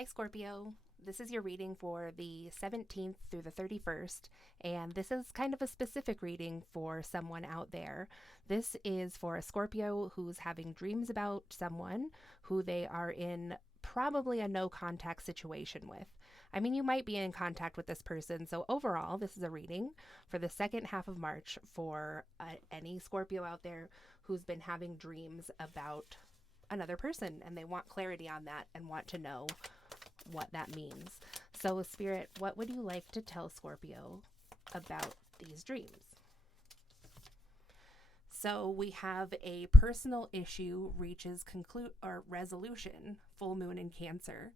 Hi, Scorpio. This is your reading for the 17th through the 31st, and this is kind of a specific reading for someone out there. This is for a Scorpio who's having dreams about someone who they are in probably a no contact situation with. I mean, you might be in contact with this person, so overall, this is a reading for the second half of March for any Scorpio out there who's been having dreams about another person and they want clarity on that and want to know what that means. So, Spirit, what would you like to tell Scorpio about these dreams? So we have a personal issue reaches resolution, full moon in Cancer.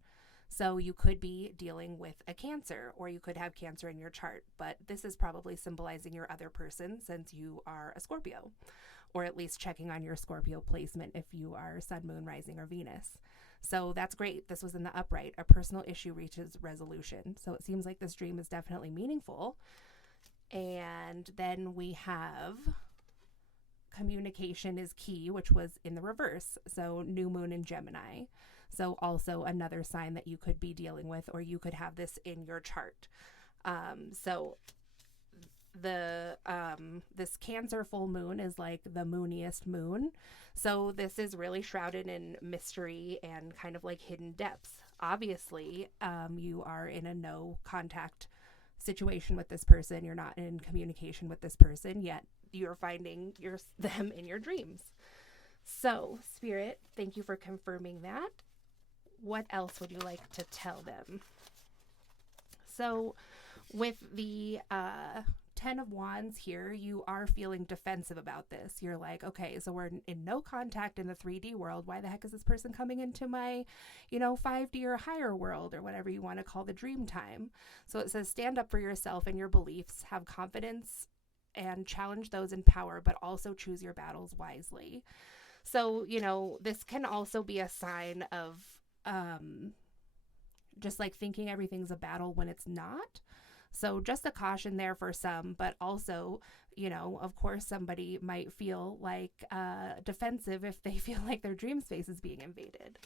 So you could be dealing with a Cancer, or you could have Cancer in your chart, but this is probably symbolizing your other person since you are a Scorpio, or at least checking on your Scorpio placement if you are Sun, Moon, Rising, or Venus. So that's great. This was in the upright. A personal issue reaches resolution. So it seems like this dream is definitely meaningful. And then we have communication is key, which was in the reverse. So new moon in Gemini. So also another sign that you could be dealing with, or you could have this in your chart. So this Cancer full moon is like the mooniest moon. So this is really shrouded in mystery and kind of like hidden depths. Obviously, you are in a no contact situation with this person. You're not in communication with this person, yet you're finding them in your dreams. So, Spirit, thank you for confirming that. What else would you like to tell them? So, with the 10 of Wands here, you are feeling defensive about this. You're like, okay, so we're in no contact in the 3D world. Why the heck is this person coming into my, 5D or higher world, or whatever you want to call the dream time? So it says, stand up for yourself and your beliefs, have confidence, and challenge those in power, but also choose your battles wisely. So, this can also be a sign of just like thinking everything's a battle when it's not. So just a caution there for some, but also, of course, somebody might feel like defensive if they feel like their dream space is being invaded.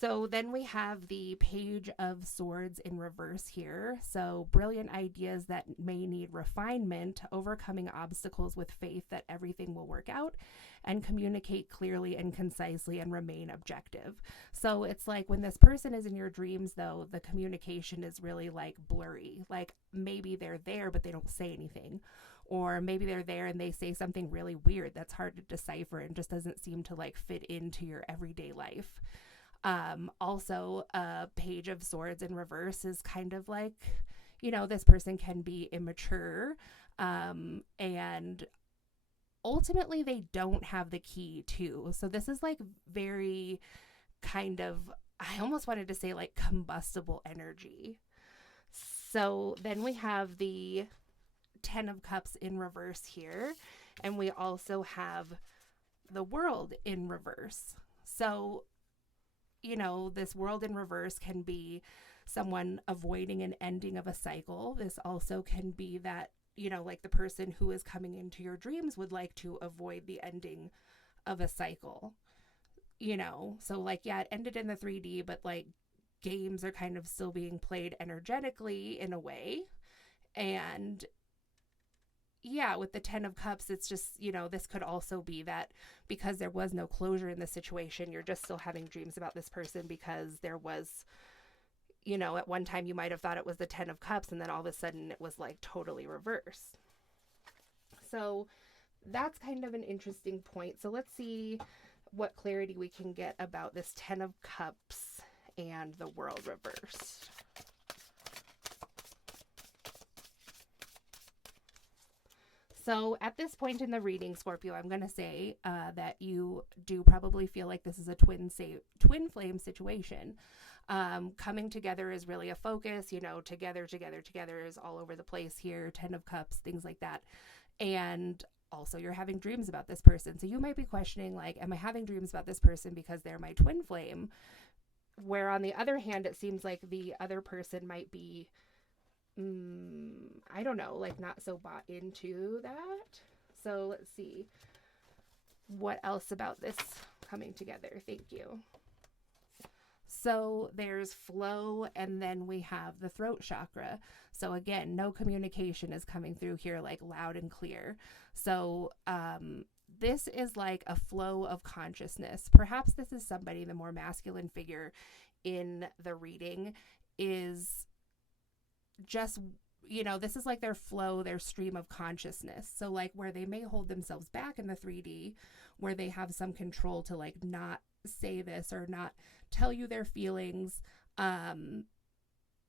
So then we have the Page of Swords in reverse here. So brilliant ideas that may need refinement, overcoming obstacles with faith that everything will work out, and communicate clearly and concisely and remain objective. So it's like when this person is in your dreams, though, the communication is really like blurry. Like maybe they're there, but they don't say anything. Or maybe they're there and they say something really weird that's hard to decipher and just doesn't seem to like fit into your everyday life. Also, a Page of Swords in reverse is kind of like, this person can be immature, and ultimately they don't have the key too. So this is like very kind of, I almost wanted to say like combustible energy. So then we have the 10 of Cups in reverse here, and we also have the World in reverse. So this World in reverse can be someone avoiding an ending of a cycle. This also can be that, like the person who is coming into your dreams would like to avoid the ending of a cycle, So like, yeah, it ended in the 3D, but like games are kind of still being played energetically in a way. And yeah, with the 10 of Cups, it's just, this could also be that because there was no closure in the situation, you're just still having dreams about this person because there was, at one time you might have thought it was the 10 of Cups and then all of a sudden it was like totally reverse. So that's kind of an interesting point. So let's see what clarity we can get about this 10 of Cups and the World reversed. So at this point in the reading, Scorpio, I'm going to say that you do probably feel like this is a twin flame situation. Coming together is really a focus, together is all over the place here, 10 of Cups, things like that. And also you're having dreams about this person. So you might be questioning, like, am I having dreams about this person because they're my twin flame? Where on the other hand, it seems like the other person might be I don't know, like not so bought into that. So let's see what else about this coming together. Thank you. So there's flow, and then we have the throat chakra. So again, no communication is coming through here like loud and clear. So this is like a flow of consciousness. Perhaps this is somebody, the more masculine figure in the reading is just, you know, this is like their flow, their stream of consciousness. So like where they may hold themselves back in the 3D, where they have some control to like not say this or not tell you their feelings.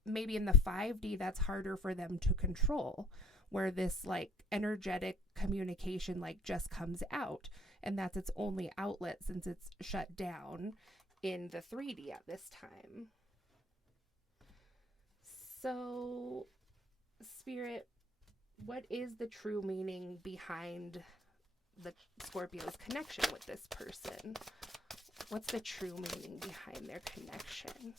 Maybe in the 5D, that's harder for them to control, where this like energetic communication like just comes out, and that's its only outlet since it's shut down in the 3D at this time. So, Spirit, what is the true meaning behind the Scorpio's connection with this person? What's the true meaning behind their connection?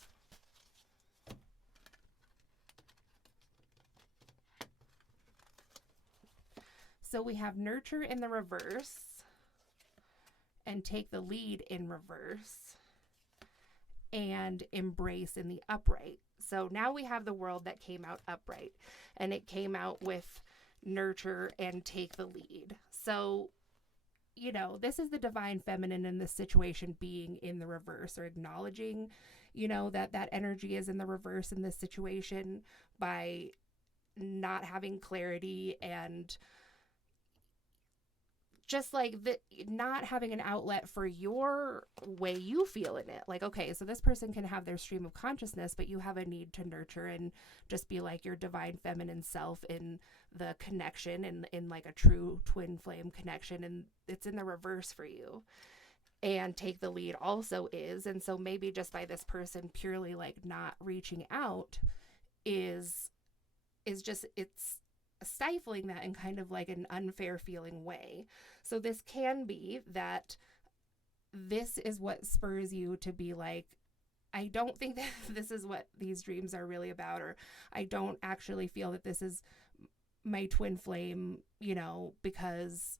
So we have nurture in the reverse and take the lead in reverse, and embrace in the upright. So now we have the world that came out upright, and it came out with nurture and take the lead. So, you know, this is the divine feminine in this situation being in the reverse, or acknowledging, you know, that that energy is in the reverse in this situation by not having clarity and just like not having an outlet for your way you feel in it. Like, okay, so this person can have their stream of consciousness, but you have a need to nurture and just be like your divine feminine self in the connection, and in like a true twin flame connection, and it's in the reverse for you. And take the lead also is, and so maybe just by this person purely like not reaching out is just, it's stifling that in kind of like an unfair feeling way. So this can be that this is what spurs you to be like, I don't think that this is what these dreams are really about, or I don't actually feel that this is my twin flame, you know, because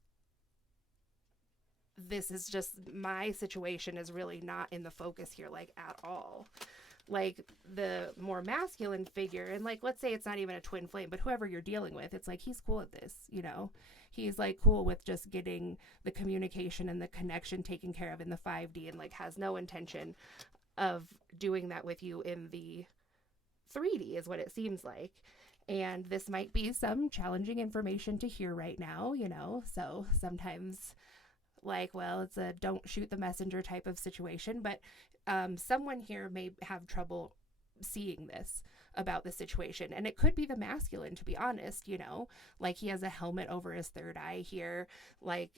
this is just, my situation is really not in the focus here, like at all. Like the more masculine figure, and like, let's say it's not even a twin flame, but whoever you're dealing with, it's like, he's cool with this, you know, he's like cool with just getting the communication and the connection taken care of in the 5D, and like has no intention of doing that with you in the 3D is what it seems like. And this might be some challenging information to hear right now, you know, so sometimes like, well, it's a don't shoot the messenger type of situation, but someone here may have trouble seeing this about the situation. And it could be the masculine, to be honest, you know, like he has a helmet over his third eye here. Like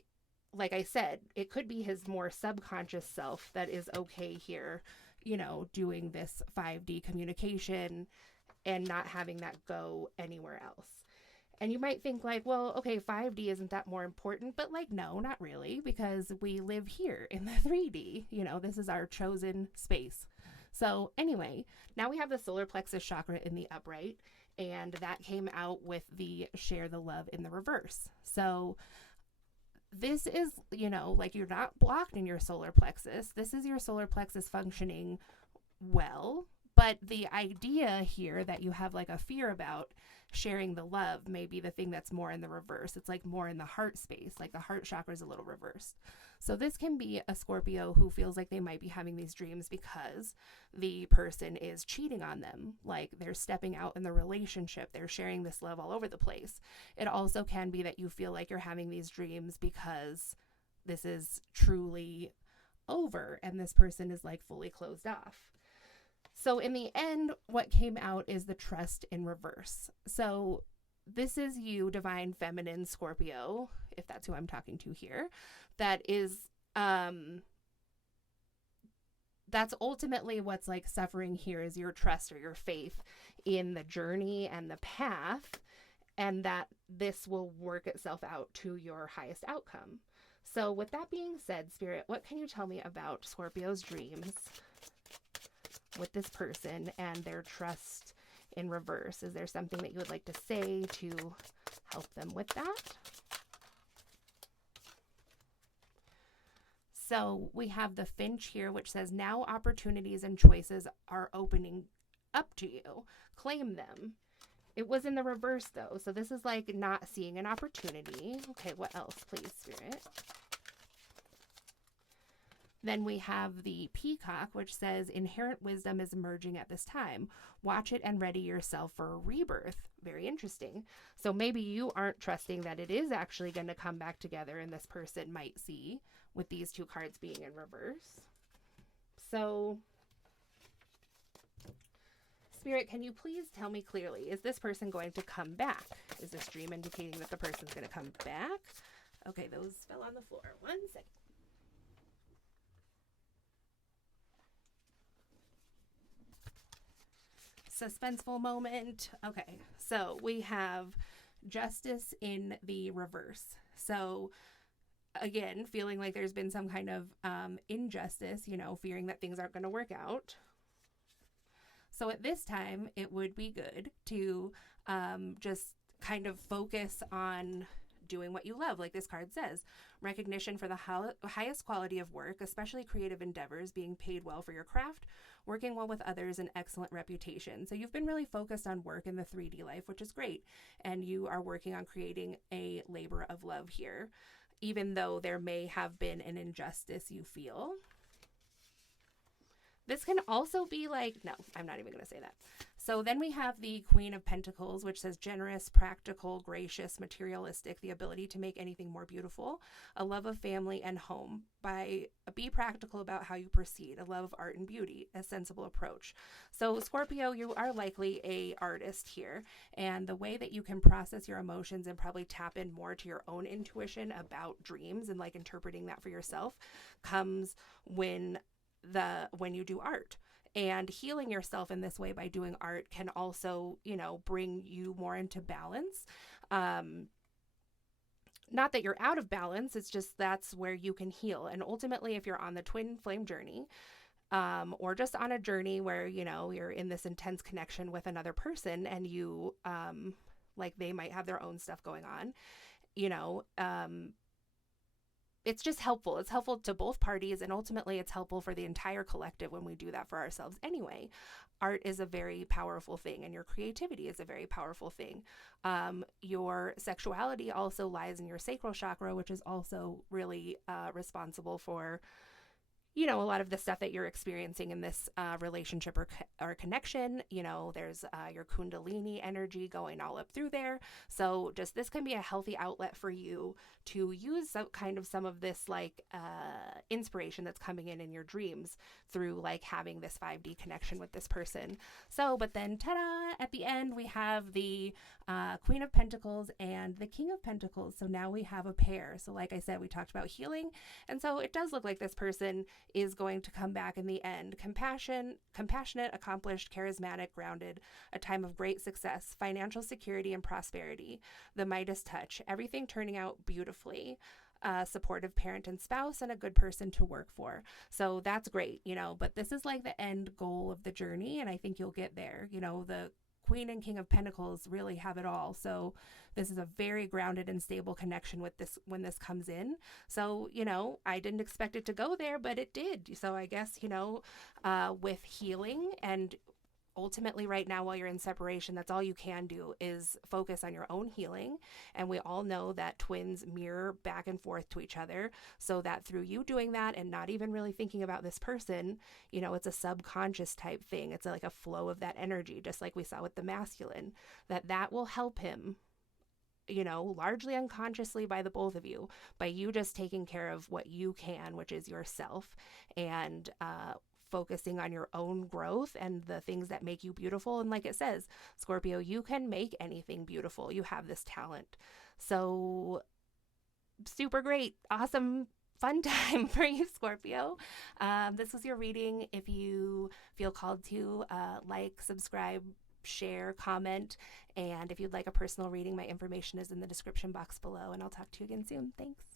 I said, it could be his more subconscious self that is okay here, you know, doing this 5D communication and not having that go anywhere else. And you might think like, well, okay, 5D, isn't that more important? But like, no, not really, because we live here in the 3D, you know, this is our chosen space. So anyway, now we have the solar plexus chakra in the upright, and that came out with the share the love in the reverse. So this is, you know, like you're not blocked in your solar plexus. This is your solar plexus functioning well. But the idea here that you have like a fear about sharing the love may be the thing that's more in the reverse. It's like more in the heart space, like the heart chakra is a little reversed. So this can be a Scorpio who feels like they might be having these dreams because the person is cheating on them. Like they're stepping out in the relationship. They're sharing this love all over the place. It also can be that you feel like you're having these dreams because this is truly over and this person is like fully closed off. So in the end, what came out is the trust in reverse. So this is you, divine feminine Scorpio, if that's who I'm talking to here, that is, that's ultimately what's like suffering here is your trust or your faith in the journey and the path, and that this will work itself out to your highest outcome. So with that being said, Spirit, what can you tell me about Scorpio's dreams with this person and their trust in reverse? Is there something that you would like to say to help them with that? So we have the Finch here, which says, now opportunities and choices are opening up to you. Claim them. It was in the reverse, though. So this is like not seeing an opportunity. Okay, what else, please, Spirit? Then we have the Peacock, which says, inherent wisdom is emerging at this time. Watch it and ready yourself for a rebirth. Very interesting. So maybe you aren't trusting that it is actually going to come back together, and this person might see, with these two cards being in reverse. So, Spirit, can you please tell me clearly, is this person going to come back? Is this dream indicating that the person's going to come back? Okay, those fell on the floor. 1 second. Suspenseful moment. Okay, so we have Justice in the reverse. So again, feeling like there's been some kind of injustice, you know, fearing that things aren't going to work out. So at this time, it would be good to just kind of focus on doing what you love, like this card says. Recognition for the highest quality of work, especially creative endeavors, being paid well for your craft, working well with others, and excellent reputation. So you've been really focused on work in the 3D life, which is great. And you are working on creating a labor of love here, even though there may have been an injustice you feel. This can also be like, no, I'm not even going to say that. So then we have the Queen of Pentacles, which says generous, practical, gracious, materialistic, the ability to make anything more beautiful, a love of family and home. Be practical about how you proceed, a love of art and beauty, a sensible approach. So Scorpio, you are likely a artist here, and the way that you can process your emotions and probably tap in more to your own intuition about dreams and like interpreting that for yourself comes when you do art. And healing yourself in this way by doing art can also, you know, bring you more into balance. Not that you're out of balance, it's just that's where you can heal. And ultimately, if you're on the twin flame journey, or just on a journey where, you know, you're in this intense connection with another person and you, like they might have their own stuff going on, you know, it's just helpful. It's helpful to both parties, and ultimately it's helpful for the entire collective when we do that for ourselves anyway. Art is a very powerful thing, and your creativity is a very powerful thing. Your sexuality also lies in your sacral chakra, which is also really responsible for, you know, a lot of the stuff that you're experiencing in this relationship or connection. You know, there's your Kundalini energy going all up through there. So just this can be a healthy outlet for you to use some of this like inspiration that's coming in your dreams through like having this 5D connection with this person. So, but then ta-da, at the end we have the Queen of Pentacles and the King of Pentacles. So now we have a pair. So like I said, we talked about healing. And so it does look like this person is going to come back in the end. Compassionate, accomplished, charismatic, grounded, a time of great success, financial security and prosperity, the Midas touch, everything turning out beautifully. Supportive parent and spouse, and a good person to work for. So that's great, you know, but this is like the end goal of the journey, and I think you'll get there. You know, the Queen and King of Pentacles really have it all. So this is a very grounded and stable connection with this when this comes in. So, you know, I didn't expect it to go there, but it did. So I guess, you know, with healing and ultimately right now while you're in separation, that's all you can do is focus on your own healing. And we all know that twins mirror back and forth to each other, so that through you doing that and not even really thinking about this person, you know, it's a subconscious type thing. It's like a flow of that energy, just like we saw with the masculine, that will help him, you know, largely unconsciously by the both of you, by you just taking care of what you can, which is yourself, and focusing on your own growth and the things that make you beautiful. And like it says, Scorpio, you can make anything beautiful. You have this talent. So super great, awesome, fun time for you, Scorpio. This was your reading. If you feel called to like, subscribe, share, comment, and if you'd like a personal reading, my information is in the description box below, and I'll talk to you again soon. Thanks.